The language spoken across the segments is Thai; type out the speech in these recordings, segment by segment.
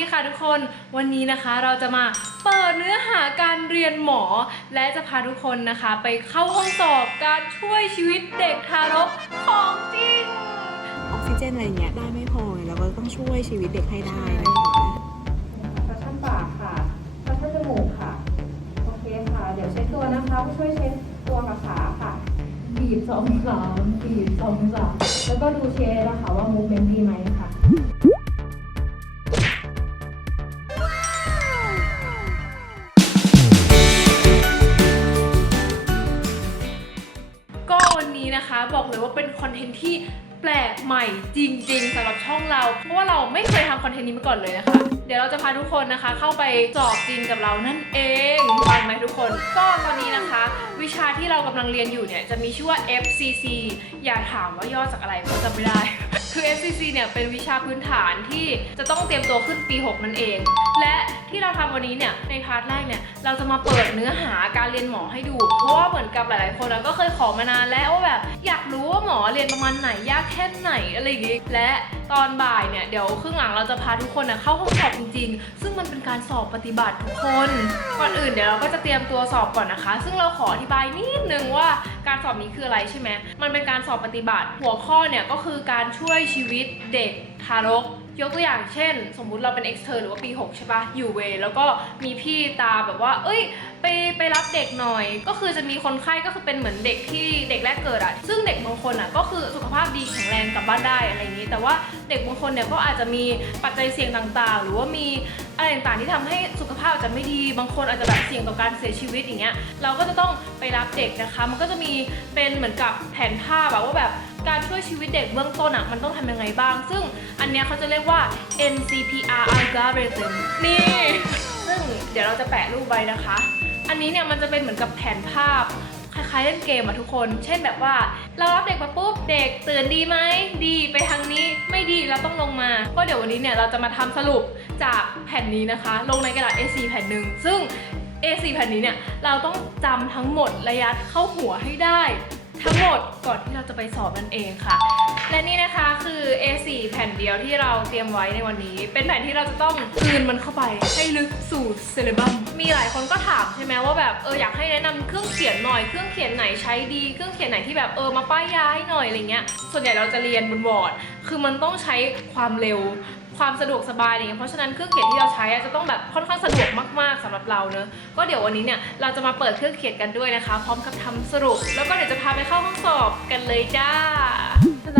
ดีค่ะทุกคน วันนี้นะคะเราจะมาเปิดเนื้อหาการเรียนหมอ และจะพาทุกคนนะคะ ไปเข้าห้องสอบการช่วยชีวิตเด็กทารกของจริง ออกซิเจนอะไรเงี้ยได้ไม่พอเราก็ต้องช่วยชีวิตเด็กให้ได้นะคะกระชับปากค่ะกระชับจมูกค่ะ โอเคค่ะ เดี๋ยวเช็ดตัวนะคะผู้ช่วยเช็ดตัวกับขาค่ะ บีบสองสามบีบสองสามแล้วก็ดูเช็ดนะคะว่ามูฟเมนต์ดีไหมค่ะ นะคะ บอกเลยว่าเป็นคอนเทนต์ที่แปลกใหม่จริง ๆสำหรับช่องเรา เพราะว่าเราไม่เคยทำคอนเทนต์นี้มาก่อนเลยนะคะ เดี๋ยวเราจะพาทุกคนนะคะ เข้าไปสอบจริงกับเรานั่นเองฟังไหมทุกคน ก็ตอนนี้นะคะ วิชาที่เรากำลังเรียนอยู่เนี่ยจะมีชื่อว่า FCC อย่าถามว่าย่อจากอะไรเพราะจำไม่ได้ คือ FCC เนี่ยเป็นวิชาพื้นฐานที่จะต้องเตรียมตัวขึ้นปี 6 นั่นเอง และที่เราทำวันนี้เนี่ยในพาร์ทแรกเนี่ยเราจะมาเปิดเนื้อหาการเรียนหมอให้ดู เพราะว่าเหมือนกับหลายๆคนเราก็เคยขอมานานแล้วว่าแบบอยากรู้ว่าหมอเรียนประมาณไหนยากแค่ไหนอะไรอย่างงี้และ ตอนบ่ายเนี่ยเดี๋ยวครึ่งหลังเราจะพาทุกคนนะเข้าห้องสอบจริงๆ ซึ่งมันเป็นการสอบปฏิบัติทุกคน ก่อนอื่นเดี๋ยวเราก็จะเตรียมตัวสอบก่อนนะคะ ซึ่งเราขออธิบายนิดนึงว่าการสอบนี้คืออะไรใช่ไหมมันเป็นการสอบปฏิบัติ หัวข้อเนี่ยก็คือการช่วยชีวิตเด็กทารกยกตัวอย่างเช่น สมมุติเราเป็น extern หรือว่าปี 6 ใช่ปะอยู่เวรแล้วก็มีพี่ตาแบบว่า เอ้ย ไปไปรับเด็กหน่อย ก็คือจะมีคนไข้ก็คือเป็นเหมือนเด็กที่เด็กแรกเกิดอะซึ่งเด็กบางคนอะก็คือสุขภาพดีแข็งแรงกลับบ้านได้อะไรอย่างนี้ แต่ว่าเด็กบางคนเนี่ยก็อาจจะมีปัจจัยเสี่ยงต่างๆ หรือว่ามีอะไรต่างๆที่ทำให้สุขภาพอาจจะไม่ดี บางคนอาจจะแบบเสี่ยงต่อการเสียชีวิตอย่างเงี้ย เราก็จะต้องไปรับเด็กนะคะ มันก็จะมีเป็นเหมือนกับแผนภาพอะว่าแบบการช่วยชีวิตเด็กเบื้องต้นอะมันต้องทำยังไงบ้าง ซึ่งอันเนี้ยเขาจะเรียกว่า NCPR algorithm นี่ ซึ่งเดี๋ยวเราจะแปะรูปไว้นะคะ อันนี้เนี่ยมันจะเป็นเหมือนกับแผนภาพคล้ายๆเล่นเกมอะทุกคน เช่นแบบว่า เรารับเด็กมาปุ๊บ เด็กตื่นดีไหม ดีไปทางนี้ ไม่ดีเราต้องลงมา ก็เดี๋ยววันนี้เนี่ยเราจะมาทำสรุปจากแผ่นนี้นะคะ ลงในกระดาษ A4 แผ่นหนึ่ง ซึ่ง A4 แผ่นนี้เนี่ยเราต้องจำทั้งหมดระยัดเข้าหัวให้ได้ ทั้งหมดก่อนที่เราจะไปสอบนั่นเองค่ะ และนี่นะคะคือ A4 ผ่นเดียวที่เราเตรียมไว้ในวันนี้ เป็นแผ่นที่เราจะต้องคืนมันเข้าไปให้ลึกสู่เซเลบัมมีหลายคนก็ถามใช่ไหมว่าแบบเอออยากให้แนะนำเครื่องเขียนหน่อยเครื่องเขียนไหนใช้ดี เครื่องเขียนไหนที่แบบเออมาป้ายยาให้หน่อยอะไรเงี้ยส่วนใหญ่เราจะเรียนบนบอร์ด คือมันต้องใช้ความเร็ว ความสะดวกสบายอะไรเงี้ยเพราะฉะนั้นเครื่องเขียนที่เราใช้อะจะต้องแบบค่อนข้างสะดวกมากๆสำหรับเราเนอะก็เดี๋ยววันนี้เนี่ยเราจะมาเปิดเครื่องเขียนกันด้วยนะคะ พร้อมกับทำสรุป แล้วก็เดี๋ยวจะพาไปเข้าห้องสอบกันเลยจ้า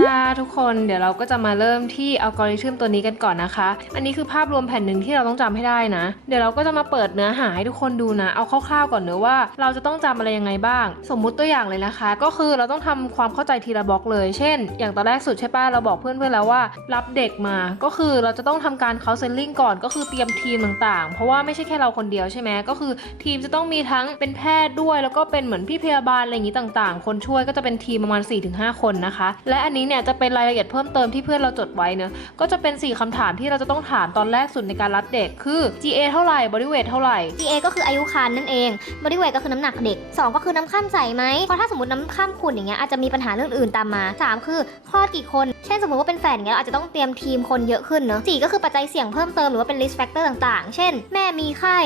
จ้าทุกคนเดี๋ยวเราก็จะมาเริ่มที่อัลกอริทึมตัวนี้กันก่อนนะคะ อันนี้คือภาพรวมแผ่นหนึ่งที่เราต้องจำให้ได้นะ เดี๋ยวเราก็จะมาเปิดเนื้อหาให้ทุกคนดูนะ เอาคร่าวๆก่อนเนอะว่า เราจะต้องจำอะไรยังไงบ้าง สมมุติตัวอย่างเลยนะคะ ก็คือเราต้องทำความเข้าใจทีละบล็อกเลย เช่น อย่างตอนแรกสุดใช่ปะเราบอกเพื่อนๆแล้วว่า รับเด็กมา ก็คือเราราจะต้องทำการ counseling ก่อนก็คือเตรียมทีมต่างๆ เพราะว่าไม่ใช่แค่เราคนเดียวใช่ไหมก็คือทีมจะต้องมีทั้งเป็นแพทย์ด้วย แล้วก็เป็นเหมือนพี่พยาบาลอะไรอย่างนี้ต่างๆ คนช่วยก็จะเป็นทีมประมาณ 4-5 คนนะคะ และอันนี้เนี่ยจะเป็นรายละเอียดเพิ่มเติมที่เพื่อนเราจดไว้เนอะก็จะเป็น 4คำถามที่เราจะต้องถามตอนแรกสุดในการรับเด็กคือ GA เท่าไหร่ body weight เท่าไหร่ GA ก็คืออายุครรภ์นั่นเอง body weight ก็คือน้ำหนักเด็ก 2 ก็คือน้ำข้ามใสไหมเพราะถ้าสมมติน้ำข้ามขุ่นอย่างเงี้ยอาจจะมีปัญหาเรื่องอื่นตามมา 3 คือคลอดกี่คน เช่นสมมติว่าเป็นแฝดอย่างเงี้ยอาจจะต้องเตรียมทีมคนเยอะขึ้นเนอะ4 ก็คือปัจจัยเสี่ยงเพิ่มเติมหรือว่าเป็น risk factor ต่างๆ เช่น แม่มีไข้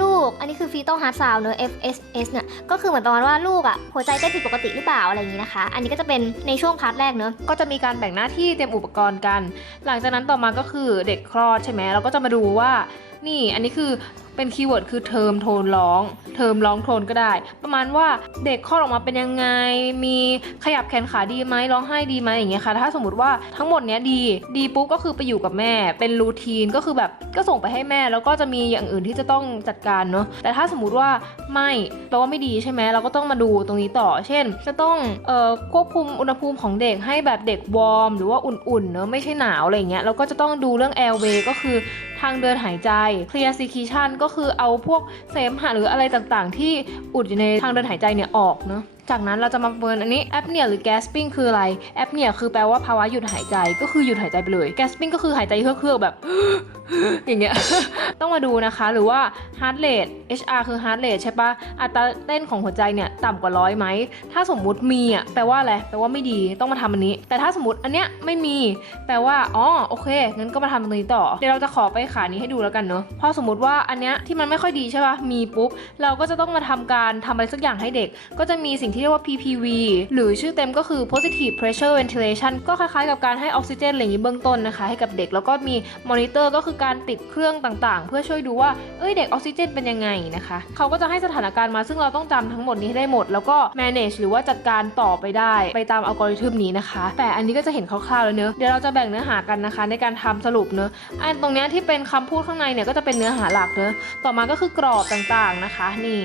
ลูก อันนี้คือ fetal heart sound เนอะ FSS เนี่ย ก็คือเหมือนประมาณว่าลูกอะหัวใจเต้นผิดปกติหรือเปล่าอะไรอย่างนี้นะคะ อันนี้ก็จะเป็นในช่วงพาร์ทแรกเนอะก็จะมีการแบ่งหน้าที่เตรียมอุปกรณ์กัน หลังจากนั้นต่อมาก็คือเด็กคลอดใช่ไหมเราก็จะมาดูว่า นี่ อันนี้คือ เป็นคีย์เวิร์ดคือเทอมโทนร้อง เทอมร้องโทนก็ได้ ประมาณว่าเด็กคลอดออกมาเป็นยังไง มีขยับแขนขาดีไหมร้องไห้ดีไหมอย่างเงี้ยค่ะ ถ้าสมมติว่าทั้งหมดเนี้ยดี ดีปุ๊บก็คือไปอยู่กับแม่ เป็นรูทีนก็คือแบบก็ส่งไปให้แม่ แล้วก็จะมีอย่างอื่นที่จะต้องจัดการเนาะ แต่ถ้าสมมติว่าไม่แปลว่าไม่ดีใช่ไหมเราก็ต้องมาดูตรงนี้ต่อ เช่น จะต้องเอ่อควบคุมอุณหภูมิของเด็กให้แบบเด็กวอร์มหรือว่าอุ่นๆเนอะไม่ใช่หนาวอะไรเงี้ย แล้วก็จะต้องดูเรื่อง airway ก็คือทางเดินหายใจ clear secretion ก็็คือเอาพวกเสมหะหรืออะไรต่างๆ ที่อุดอยู่ในทางเดินหายใจเนี่ยออกเนาะ จากนั้นเราจะมาประเบินอันนี้ apnea หรือ gasping คืออะไร apnea คือแปลว่าภาวะหยุดหายใจก็คือหยุดหายใจไปเลย gasping ก็คือหายใจเฮือกๆแบบ อย่างเงี้ยต้องมาดูนะคะหรือว่า heart rate HR คือ heart rate ใช่ปะอัตราเต้นของหัวใจเนี่ยต่ำกว่าร้อยไหมถ้าสมมุติมีอะแปลว่าอะไรแปลว่าไม่ดีต้องมาทำอันนี้ แต่ถ้าสมมติอันเนี้ยไม่มี แปลว่าอ๋อโอเคงั้นก็มาทำตรงนี้ต่อเดี๋ยวเราจะขอไปขานี้ให้ดูแล้วกันเนาะพอสมมติว่าอันเนี้ยที่มันไม่ค่อยดีใช่ปะมีปุ๊บเราก็จะต้องมาทำการทำอะไรสักอย่างให้เด็ก ก็จะมีสิ่งที่เรียกว่า PPV หรือชื่อเต็มก็คือ positive pressure ventilation ก็คล้ายๆกับการให้ออกซิเจนอะไรอย่างนี้เบื้องต้นนะคะ ให้กับเด็กแล้วก็มีมอนิเตอร์ก็คือการติดเครื่องต่างๆ เพื่อช่วยดูว่าเอ้ยเด็กออกซิเจนเป็นยังไงนะคะเขาก็จะให้สถานการณ์มาซึ่งเราต้องจำทั้งหมดนี้ให้ได้หมด แล้วก็ manage หรือว่าจัดการต่อไปได้ ไปตามอัลกอริทึมนี้นะคะ แต่อันนี้ก็จะเห็นคร่าวๆแล้วเนอะเดี๋ยวเราจะแบ่งเนื้อหากันนะคะ ในการทำสรุปเนอะอันตรงนี้ที่เป็นคำพูดข้างในเนี่ยก็จะเป็นเนื้อหาหลักเนอะต่อมาก็คือกรอบต่างๆนะคะ นี่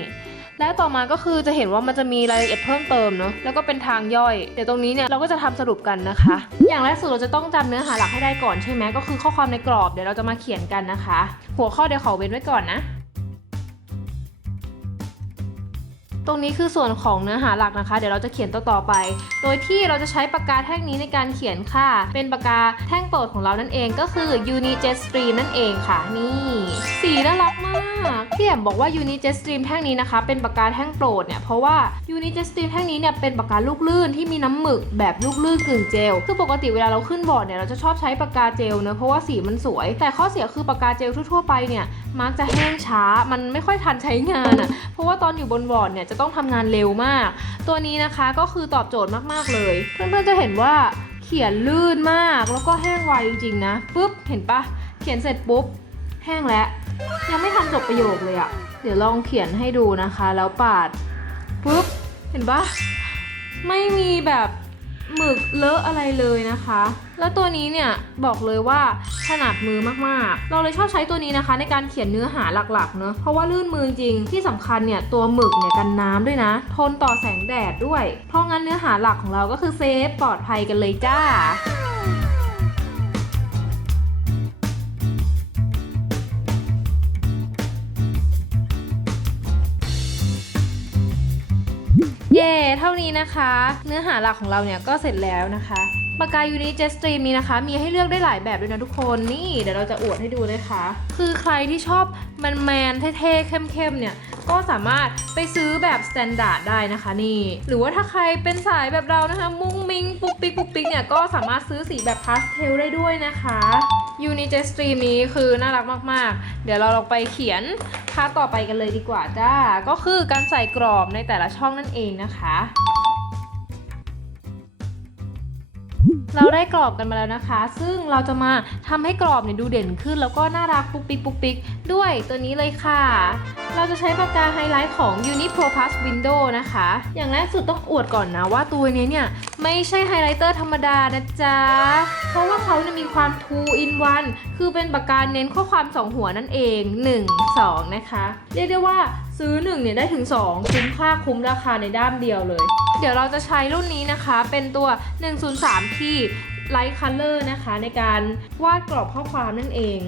และต่อมาก็คือจะเห็นว่ามันจะมีรายละเอียดเพิ่มเติมเนาะแล้วก็เป็นทางย่อย เดี๋ยวตรงนี้เนี่ยเราก็จะทำสรุปกันนะคะ อย่างแรกสุดเราจะต้องจำเนื้อหาหลักให้ได้ก่อนใช่ไหมก็คือข้อความในกรอบเดี๋ยวเราจะมาเขียนกันนะคะ หัวข้อเดี๋ยวขอเว้นไว้ก่อนนะ ตรงนี้คือส่วนของเนื้อหาหลักนะคะ เดี๋ยวเราจะเขียนต่อๆไป โดยที่เราจะใช้ปากกาแท่งนี้ในการเขียนค่ะ เป็นปากกาแท่งโปรดของเรานั่นเองก็คือ Unijet Stream นั่นเองค่ะ นี่ สีน่ารักมากพี่แอมบอกว่า Unijet Stream แท่งนี้นะคะ เป็นปากกาแท่งโปรดเนี่ยเพราะว่า Unijet Stream แท่งนี้เนี่ยเป็นปากกาลูกลื่นที่มีน้ำหมึกแบบลูกลื่นกึ่งเจลคือปกติเวลาเราขึ้นบอร์ดเนี่ยเราจะชอบใช้ปากกาเจลเนะเพราะว่าสีมันสวย แต่ข้อเสียคือปากกาเจลทั่วๆไปเนี่ยมักจะแห้งช้ามันไม่ค่อยทันใช้งานอะเพราะว่าตอนอยู่บนบอร์ดเนี่ยจะต้องทำงานเร็วมาก ตัวนี้นะคะก็คือตอบโจทย์มากๆเลย เพื่อนๆจะเห็นว่าเขียนลื่นมากแล้วก็แห้งไวจริงๆนะปุ๊บเห็นปะเขียนเสร็จปุ๊บ แห้งแล้ว ยังไม่ทันจบประโยคเลยอะเดี๋ยวลองเขียนให้ดูนะคะ แล้วปาดปุ๊บเห็นปะไม่มีแบบ หมึกเลอะอะไรเลยนะคะ แล้วตัวนี้เนี่ยบอกเลยว่าถนัดมือมากๆ เราเลยชอบใช้ตัวนี้นะคะ ในการเขียนเนื้อหาหลักๆเนอะเพราะว่าลื่นมือจริงที่สำคัญเนี่ยตัวหมึกเนี่ยกันน้ำด้วยนะ ทนต่อแสงแดดด้วย เพราะงั้นเนื้อหาหลักของเราก็คือเซฟปลอดภัยกันเลยจ้า นี้นะคะ เนื้อหาหลักของเราเนี่ยก็เสร็จแล้วนะคะปากกายูนิเจสตรีมนี้นะคะ มีให้เลือกได้หลายแบบด้วยนะทุกคนนี่เดี๋ยวเราจะอวดให้ดูนะคะ คือใครที่ชอบแมนแมนเท่ๆเข้มๆเนี่ยก็สามารถไปซื้อแบบสแตนดาร์ดได้นะคะนี่ หรือว่าถ้าใครเป็นสายแบบเรานะคะ มุ้งมิงปุกปิกปุกปิกเนี่ยก็สามารถซื้อสีแบบพาสเทลได้ด้วยนะคะยูนิเจสตรีมนี้คือน่ารักมากๆ เดี๋ยวเราลองไปเขียน พาร์ทต่อไปกันเลยดีกว่าจ้า ก็คือการใส่กรอบในแต่ละช่องนั่นเองนะคะ เราได้กรอบกันมาแล้วนะคะ ซึ่งเราจะมาทำให้กรอบเนี่ยดูเด่นขึ้น แล้วก็น่ารักปุ๊กปิ๊กปุ๊กปิ๊กด้วยตัวนี้เลยค่ะ เราจะใช้ปากกาไฮไลท์ของ Unipro Plus Window นะคะ อย่างแรกสุดต้องอวดก่อนนะว่าตัวนี้เนี่ย ไม่ใช่ไฮไลท์เตอร์ธรรมดานะจ๊ะ เพราะว่าเขาเนี่ยมีความ2 in 1คือเป็นปากกาเน้นข้อความ 2 หัวนั่นเอง 1 2 นะคะ เรียกได้ว่าซื้อ1เนี่ยได้ถึง 2 คุ้มค่าคุ้มราคาในด้ามเดียวเลย เดี๋ยวเราจะใช้รุ่นนี้นะคะ เป็นตัว 103 ที่ Light Color นะคะ ในการวาดกรอบข้อความนั่นเอง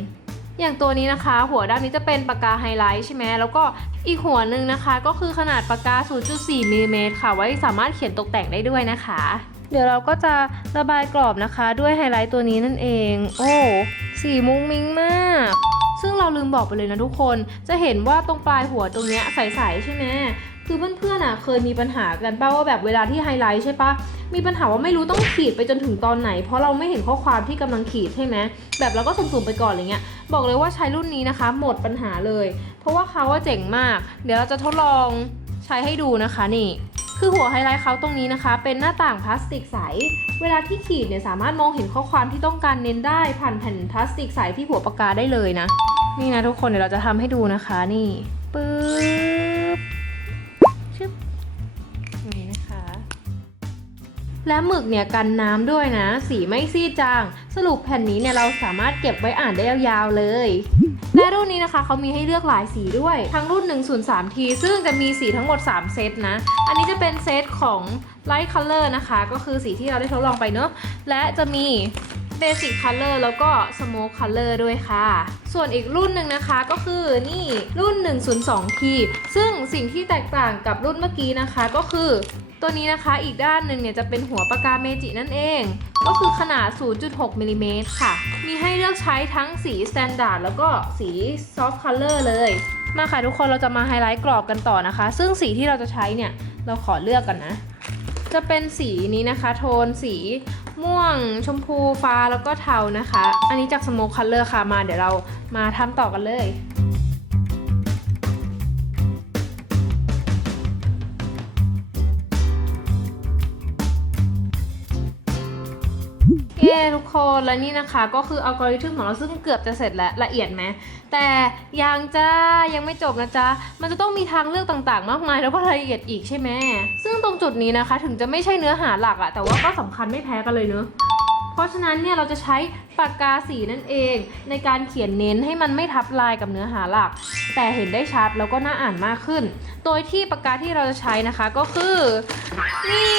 อย่างตัวนี้นะคะ หัวด้านนี้จะเป็นปากกาไฮไลท์ใช่ไหมแล้วก็อีกหัวหนึ่งนะคะ ก็คือขนาดปากกา 0.4มิลลิเมตรค่ะ ไว้สามารถเขียนตกแต่งได้ด้วยนะคะ เดี๋ยวเราก็จะระบายกรอบนะคะ ด้วยไฮไลท์ตัวนี้นั่นเอง โอ้สีมุ้งมิ้งมาก ซึ่งเราลืมบอกไปเลยนะทุกคน จะเห็นว่าตรงปลายหัวตรงเนี้ยใสๆใช่ไหม คือเพื่อนๆอะเคยมีปัญหากันป้าว่าแบบเวลาที่ไฮไลท์ใช่ปะมีปัญหาว่าไม่รู้ต้องขีดไปจนถึงตอนไหน เพราะเราไม่เห็นข้อความที่กำลังขีดใช่ไหมแบบเราก็สุ่มๆไปก่อนอะไรเงี้ยบอกเลยว่าใช้รุ่นนี้นะคะ หมดปัญหาเลย เพราะว่าเขาว่าเจ๋งมาก เดี๋ยวเราจะทดลองใช้ให้ดูนะคะนี่คือหัวไฮไลท์เขาตรงนี้นะคะ เป็นหน้าต่างพลาสติกใส เวลาที่ขีดเนี่ยสามารถมองเห็นข้อความที่ต้องการเน้นได้ผ่านแผ่นพลาสติกใสที่หัวปากกาได้เลยนะ นี่นะทุกคนเดี๋ยวเราจะทำให้ดูนะคะนี่ปึ๊บ และหมึกเนี่ยกันน้ำด้วยนะ สีไม่ซีดจาง สรุปแผ่นนี้เนี่ยเราสามารถเก็บไว้อ่านได้ยาวๆเลย และรุ่นนี้นะคะเขามีให้เลือกหลายสีด้วย ทั้งรุ่น 103T ซึ่งจะมีสีทั้งหมด 3 เซตนะ อันนี้จะเป็นเซตของ Light Color นะคะ ก็คือสีที่เราได้ทดลองไปเนอะและจะมี Basic Color แล้วก็ Smoke Color ด้วยค่ะ ส่วนอีกรุ่นหนึ่งนะคะก็คือนี่รุ่น 102P ซึ่งสิ่งที่แตกต่างกับรุ่นเมื่อกี้นะคะก็คือ ตัวนี้นะคะอีกด้านหนึ่งเนี่ยจะเป็นหัวปากกาเมจินั่นเอง ก็คือขนาด 0.6มิลลิเมตรค่ะ มีให้เลือกใช้ทั้งสี Standard แล้วก็สี Soft Color เลย มาค่ะทุกคนเราจะมาไฮไลท์กรอบกันต่อนะคะ ซึ่งสีที่เราจะใช้เนี่ยเราขอเลือกกันนะ จะเป็นสีนี้นะคะ โทนสีม่วง ชมพูฟ้าแล้วก็เทานะคะ อันนี้จาก Smoke Color ค่ะมาเดี๋ยวเรามาทำต่อกันเลย ย้ทุกคนและนี่นะคะ ก็คืออัลกอริทึมของเราซึ่งเกือบจะเสร็จแล้วละเอียดไหมแต่ยังจ้ายังไม่จบนะจ๊ะมันจะต้องมีทางเลือกต่างๆ มากมาย แล้วก็รายละเอียดอีกใช่ไหมซึ่งตรงจุดนี้นะคะ ถึงจะไม่ใช่เนื้อหาหลักอะแต่ว่าก็สำคัญไม่แพ้กันเลยเนอะเพราะฉะนั้นเนี่ยเราจะใช้ปากกาสีนั่นเอง ในการเขียนเน้นให้มันไม่ทับลายกับเนื้อหาหลัก แต่เห็นได้ชัดแล้วก็น่าอ่านมากขึ้น โดยที่ปากกาที่เราจะใช้นะคะก็คือ นี่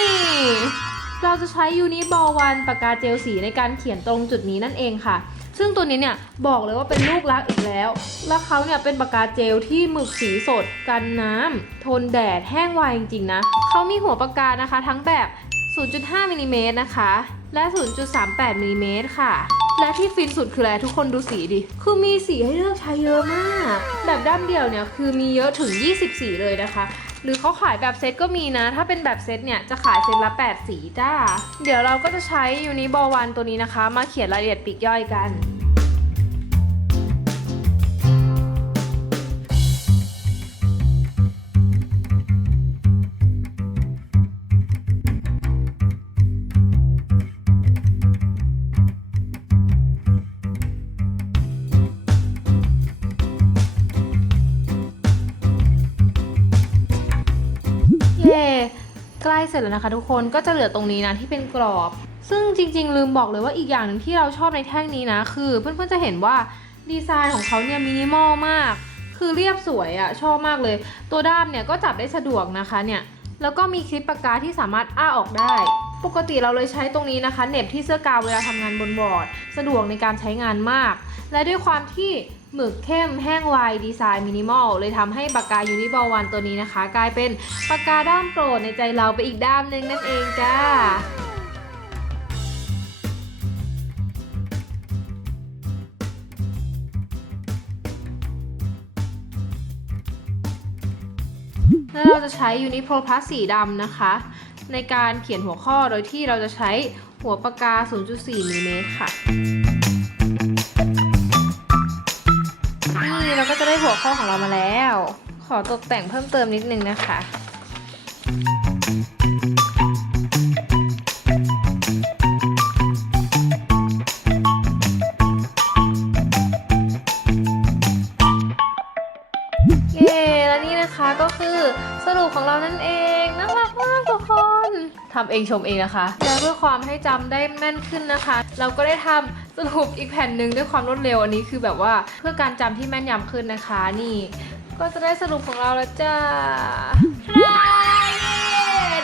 เราจะใช้ยูนิบอลวันปากกาเจลสีในการเขียนตรงจุดนี้นั่นเองค่ะ ซึ่งตัวนี้เนี่ยบอกเลยว่าเป็นลูกรักอีกแล้ว แล้วเขาเนี่ยเป็นปากกาเจลที่หมึกสีสด กันน้ำทนแดดแห้งไวจริงๆนะเขามีหัวปากกานะคะ ทั้งแบบ 0.5มิลลิเมตรนะคะ และ 0.38มิลลิเมตรค่ะและที่ฟินสุดคืออะไรทุกคนดูสีดิ คือมีสีให้เลือกใช้เยอะมาก แบบด้ามเดียวเนี่ยคือมีเยอะถึง 20 สีเลยนะคะ หรือเขาขายแบบเซตก็มีนะ ถ้าเป็นแบบเซตเนี่ยจะขายเซตละ 8 สีจ้า เดี๋ยวเราก็จะใช้ยูนิบอลวันตัวนี้นะคะ มาเขียนรายละเอียดปีกย่อยกัน ร็จแล้วนะคะ ทุกคนก็จะเหลือตรงนี้นะที่เป็นกรอบ ซึ่งจริง ๆ ลืมบอกเลยว่าอีกอย่างหนึ่งที่เราชอบในแท่งนี้นะ คือเพื่อนๆจะเห็นว่าดีไซน์ของเขาเนี่ยมินิมอลมาก คือเรียบสวยอะชอบมากเลย ตัวด้ามเนี่ยก็จับได้สะดวกนะคะเนี่ยแล้วก็มีคลิปปากกาที่สามารถอ้าออกได้ ปกติเราเลยใช้ตรงนี้นะคะเหน็บที่เสื้อกาวเวลาทำงานบนบอร์ด สะดวกในการใช้งานมาก และด้วยความที่ หมึกเข้มแห้งไวดีไซน์มินิมอลเลยทำให้ปากกายูนิบอลวันตัวนี้นะคะ กลายเป็นปากกาด้ามโปรดในใจเราไปอีกด้ามหนึ่งนั่นเองจ้าแล้วเราจะใช้ยูนิโพลพลัสสีดำนะคะ ในการเขียนหัวข้อโดยที่เราจะใช้หัวปากกา 0.4มิลลิเมตรค่ะ หัวข้อของเรามาแล้ว ขอตกแต่งเพิ่มเติมนิดนึงนะคะเย้แล้วนี่นะคะก็คือสรุปของเรานั่นเองน่ารักมากทุกคนทำเองชมเองนะคะ และเพื่อความให้จำได้แม่นขึ้นนะคะ เราก็ได้ทำ สรุปอีกแผ่นหนึ่งด้วยความรวดเร็วอันนี้คือแบบว่าเพื่อการจำที่แม่นยำขึ้นนะคะ นี่ ก็จะได้สรุปของเราแล้วจ้าได้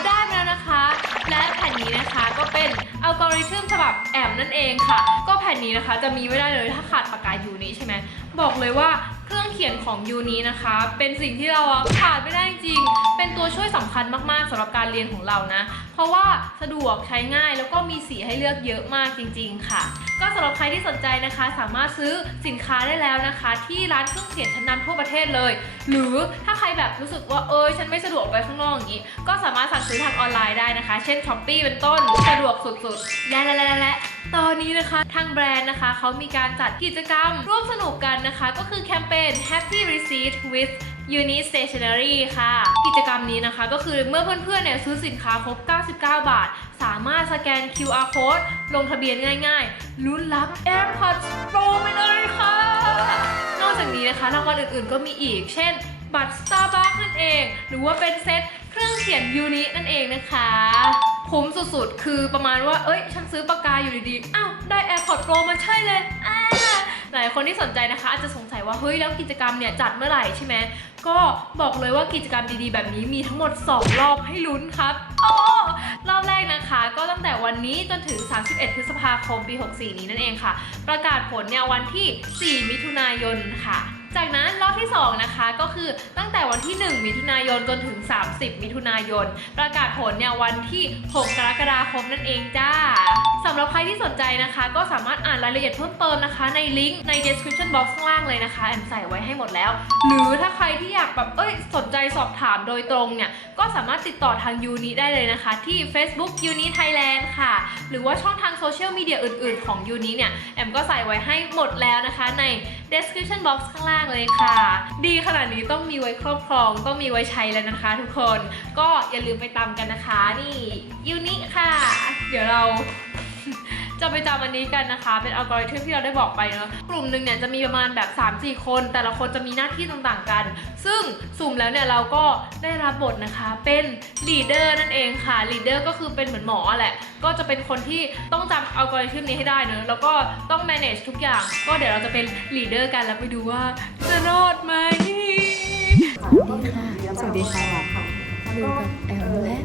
ได้มาแล้วนะคะ และแผ่นนี้นะคะก็เป็นอัลกอริทึมฉบับแอมนั่นเองค่ะ ก็แผ่นนี้นะคะจะมีไม่ได้เลยถ้าขาดปากกายูนี้ใช่ไหมบอกเลยว่า ครื่องเขียนของยูนี้นะคะ เป็นสิ่งที่เราขาดไม่ได้จริง เป็นตัวช่วยสำคัญมากๆสำหรับการเรียนของเรานะ เพราะว่าสะดวกใช้ง่ายแล้วก็มีสีให้เลือกเยอะมากจริง ๆ ค่ะ ก็สำหรับใครที่สนใจนะคะ สามารถซื้อสินค้าได้แล้วนะคะ ที่ร้านเครื่องเขียนชั้นนำทั่วประเทศเลย หรือถ้าใครแบบรู้สึกว่าเอยฉันไม่สะดวกไปข้างนอกอย่างนี้ ก็สามารถสั่งซื้อทางออนไลน์ได้นะคะ เช่น s h อ p e e เป็นต้นสะดวกสุดๆและและและและและ ตอนนี้นะคะทางแบรนด์นะคะเขามีการจัดกิจกรรมร่วมสนุกกันนะคะ ก็คือแคมเปญ Happy Receipt with Uni Stationery ค่ะ กิจกรรมนี้นะคะก็คือเมื่อเพื่อนๆเนี่ยซื้อสินค้าครบ 99 บาท สามารถสแกน QR code ลงทะเบียนง่ายๆ ลุ้นรับ AirPods Pro ไปเลยค่ะ นอกจากนี้นะคะรางวัลอื่นๆก็มีอีก เช่น บัตร Starbucks นั่นเอง หรือว่าเป็นเซตเครื่องเขียนยูนินั่นเองนะคะ คุ้มสุดๆ คือประมาณว่า เอ้ย ฉันซื้อปากกาอยู่ดีๆ อ้าว ได้ AirPods Pro มันใช่เลยอ่าหลายคนที่สนใจนะคะ อาจจะสงสัยว่า เฮ้ย แล้วกิจกรรมเนี่ยจัดเมื่อไหร่ใช่ไหม ก็บอกเลยว่ากิจกรรมดีๆ แบบนี้มีทั้งหมด 2 รอบให้ลุ้นครับอ๋อรอบแรกนะคะก็ตั้งแต่วันนี้จนถึง 31 พฤษภาคมปี 64 นี้นั่นเองค่ะ ประกาศผลเนี่ยวันที่ 4 มิถุนายนค่ะ จากนั้นรอบที่ 2 นะคะก็คือตั้งแต่วันที่ 1 มิถุนายนจนถึง 30 มิถุนายน ประกาศผลเนี่ยวันที่ 6 กรกฎาคมนั่นเองจ้าสำหรับใครที่สนใจนะคะ ก็สามารถอ่านรายละเอียดเพิ่มเติมนะคะ ในลิงก์ใน description box ข้างล่างเลยนะคะแอมใส่ไว้ให้หมดแล้ว หรือถ้าใครที่อยากแบบเอ้ยสนใจสอบถามโดยตรงเนี่ยก็สามารถติดต่อทางยูนิได้เลยนะคะ ที่ Facebook ยูนิ Thailand ค่ะ หรือว่าช่องทางโซเชียลมีเดียอื่น ๆ ของยูนิเนี่ยแอมก็ใส่ไว้ให้หมดแล้วนะคะใน description box ข้างล่างเลยค่ะ ดีขนาดนี้ต้องมีไว้ครอบครอง ต้องมีไว้ใช้แล้วนะคะ ทุกคนก็อย่าลืมไปตามกันนะคะ นี่ยูนิค่ะ เดี๋ยวเรา จะไปจำอันนี้กันนะคะ เป็นอัลกอริทึมที่เราได้บอกไปเนาะกลุ่มหนึ่งเนี่ยจะมีประมาณแบบ 3-4 คน แต่ละคนจะมีหน้าที่ต่างๆกัน ซึ่งสุ่มแล้วเนี่ยเราก็ได้รับบทนะคะเป็นลีดเดอร์นั่นเองค่ะลีดเดอร์ก็คือเป็นเหมือนหมอแหละ ก็จะเป็นคนที่ต้องจำอัลกอริทึมนี้ให้ได้เนอะแล้วก็ต้อง manage ทุกอย่าง ก็เดี๋ยวเราจะเป็นลีดเดอร์กันแล้วไปดูว่าจะรอดไหมสวัสดีค่ะอยู่กับแอลและ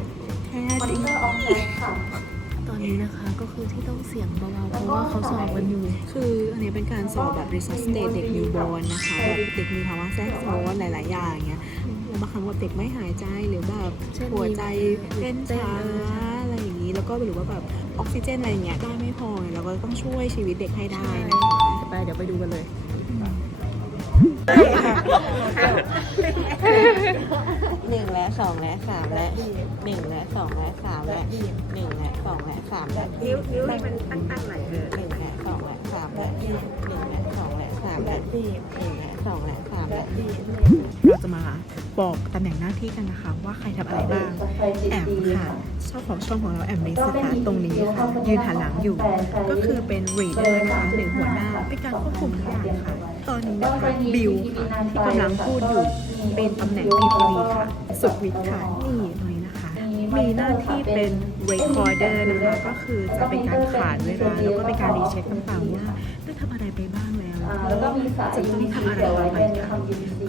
แพทมอนิย์เตอร์ออฟแล นค่ะตอนนี้นะคะ ก็คือที่ต้องเสียงเบาๆเพราะว่าเขาสอบกันอยู่ คืออันนี้เป็นการสอบแบบ resuscitate เด็ก newborn นะคะแบบเด็กมีภาวะแทรกซ้อนหลาย ๆ อย่างอย่างเงี้ยแล้วบางครั้งแบบเด็กไม่หายใจหรือแบบหัวใจเต้นช้าอะไรอย่างนี้ แล้วก็หรือว่าแบบออกซิเจนอะไรอย่างเงี้ยได้ไม่พอเราก็ต้องช่วยชีวิตเด็กให้ได้นะคะไปเดี๋ยวไปดูกันเลย หนึ่งและสองและสามและหนึ่งและสองและสามและหนึ่งและสองและสามและนิ้วนิ้วมันตั้งตั้งไหนเออหนึ่งและสองและสามและหนึ่งและสองและสามและหนึ่งและสองและสามและเราจะมาบอกตำแหน่งหน้าที่กันนะคะ ว่าใครทำอะไรบ้าง แอมค่ะเจ้าของช่องของเราแอมมิสนะคะตรงนี้ค่ะยืนหันหลังอยู่ ก็คือเป็นรีเดอร์นะคะหนึ่งหัวหน้าเป็นการควบคุมทุกอย่างค่ะ ตอนนี้นะคะบิวค่ะที่กำลังพูดอยู่เป็นตำแหน่ง PPV ค่ะ สุดวิทย์ค่ะนี่ตรงนี้นะคะ มีหน้าที่เป็น recorder นะคะ ก็คือจะเป็นการขานเวลาแล้วก็เป็นการรีเช็คต่างๆว่าได้ทำอะไรไปบ้างแล้วแล้วก็จะต้องทำอะไรต่อไปค่ะ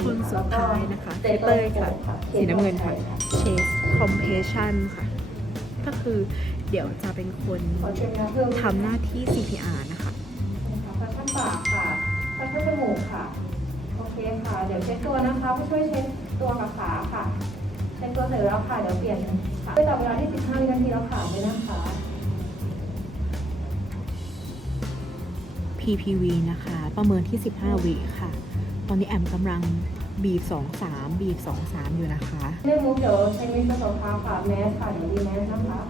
คนสุดท้ายนะคะเปเปอร์ค่ะสีน้ำเงินค่ะ Chase Compassion ค่ะ ก็คือเดี๋ยวจะเป็นคนทำหน้าที่ CPR นะคะ ค่ะ โอเคค่ะ เดี๋ยวเช็ดตัวนะคะผู้ช่วยเช็ดตัวกับขาค่ะ เช็ดตัวเสร็จแล้วค่ะ เดี๋ยวเปลี่ยนค่ะไปต่อเวลาที่ 15 วินาทีแล้วค่ะเลยนะคะ PPV นะคะ ประเมินที่ 15 วิค่ะ ตอนนี้แอมกำลังบีบ2 3บีบ2 3 อยู่นะคะไม่มูฟเดี๋ยวใช้มิสต์สองเท้าค่ะแมสค่ะเดี๋ยวดีแมสนะคะ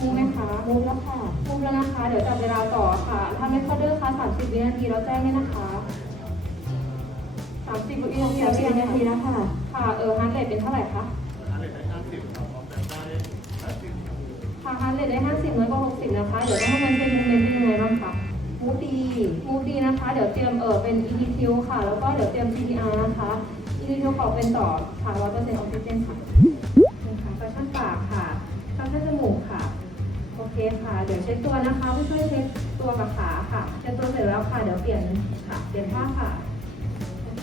มูฟไหมคะมูฟแล้วค่ะมูฟแล้วนะคะ เดี๋ยวจับเวลาต่อค่ะถ้าไม่เข้าเดอร์ค่ะ30วินาทีแล้วแจ้งด้วยนะคะ 30วินาทีแล้ววินาทีแล้วค่ะ ค่ะ เออฮาร์ดเรทเป็นเท่าไหร่คะค่ะฮาร์ดเรทได้50น้อยกว่า60นะคะ เดี๋ยวต้องมาเช็คมูฟเมนต์เป็นยังไงบ้างคะมูฟดีมูฟดีนะคะ เดี๋ยวเตรียมเออเป็น EDQ ค่ะ แล้วก็เดี๋ยวเตรียม CPR นะคะ EDQ ขอเป็นต่อค่ะ100%ออกซิเจนค่ะค่ะกระชั่งปากค่ะกระชั่งจมูกค่ะ โอเคค่ะ เดี๋ยวเช็ดตัวนะคะผู้ช่วยเช็ดตัวกับขาค่ะ เช็ดตัวเสร็จแล้วค่ะ เดี๋ยวเปลี่ยนค่ะ เปลี่ยนผ้าค่ะโอ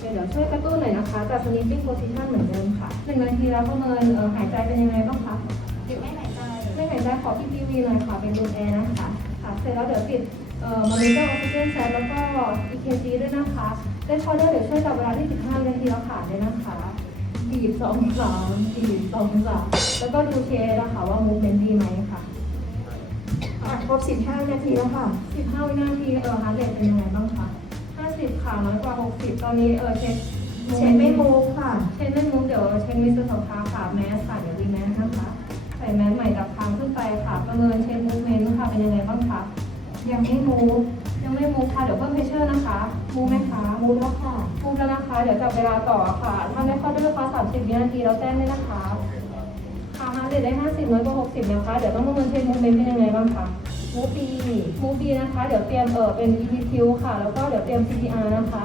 เคเดี๋ยวช่วยกระตุ้นหน่อยนะคะจาก sniffing position เหมือนเดิมค่ะหนึ่งนาทีแล้วประเมินเอ่อหายใจเป็นยังไงบ้างคะไม่หายใจไม่หายใจขอ PPV หน่อยค่ะเป็นดูแอร์นะคะค่ะเสร็จแล้วเดี๋ยวติดเอ่อมอนิเตอร์ออกซิเจนแซดแล้วก็ EKG ด้วยนะคะได้คอร์เดอร์เดี๋ยวช่วยจับเวลาที่ 15วินาทีแล้วค่ะด้วยนะคะบีบสองสามบีบสองสามแล้วก็ดูเชสนะคะว่ามูฟเมนต์ดีไหมค่ะ อะครบ 15 นาทีแล้วค่ะ 15 วินาทีเออฮาร์ดเรทเป็นยังไงบ้างคะ 50 ค่ะน้อยกว่า 60 ตอนนี้เออเช็คเช็คไม่มูฟค่ะ เช็คไม่มูฟเดี๋ยวเช็คมิสเตอร์สองขาค่ะแมสค่ะเดี๋ยวดีแมสนะคะใส่แมสใหม่จากทางขึ้นไปค่ะประเมินเช็คมูฟเมนต์ค่ะเป็นยังไงบ้างคะยังไม่มูฟยังไม่มูฟค่ะเดี๋ยวเพิ่มเพชเชอร์นะคะมูฟไหมคะมูฟแล้วค่ะมูฟแล้วนะคะ เดี๋ยวจับเวลาต่อค่ะถ้าไม่เข้าด้วยค่ะ30วินาทีแล้วแจ้งด้วยนะคะค่ะฮาร์ดเรทได้ 50น้อยกว่า60นะคะเดี๋ยวต้องประเมินเช็คมูฟเมนต์เป็นยังไงบ้างคะ มูฟดีมูฟดีนะคะ เดี๋ยวเตรียมเออเป็น EPQ ค่ะ แล้วก็เดี๋ยวเตรียม CPR นะคะ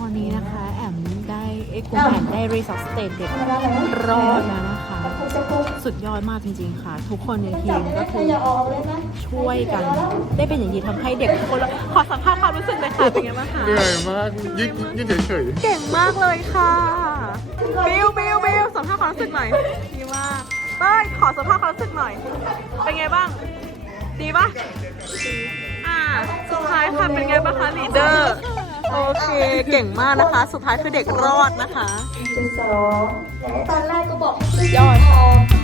ตอนนี้นะคะ แอมได้เอ็กซ์แอมได้ resuscitate เด็กธรรมดาแล้วรอดแล้วนะคะจะคุกสุดยอดมากจริงๆค่ะ ทุกคนในทีจับมไม่ก็ได้คืออย่าออกเลยนะช่วยกัน ได้เป็นอย่างดีทำให้เด็กทุกคนแล้วขอสัมภาษณ์ความรู้สึกเลยค่ะเป็นไงบ้างคะเหนื่อยมากยืดยืดเฉยเก่งมากเลยค่ะบิวบิวบิวสัมภาษณ์ความรู้สึกหน่อยดีมากเต้ยขอสัมภาษณ์ความรู้สึกหน่อย เป็นไงบ้าง ดีปะอ่า สุดท้ายค่ะเป็นไงบ้างคะลีดเดอร์ โอเค เก่งมากนะคะ สุดท้ายคือเด็กรอดนะคะ ตอนแรกก็บอกให้ยอด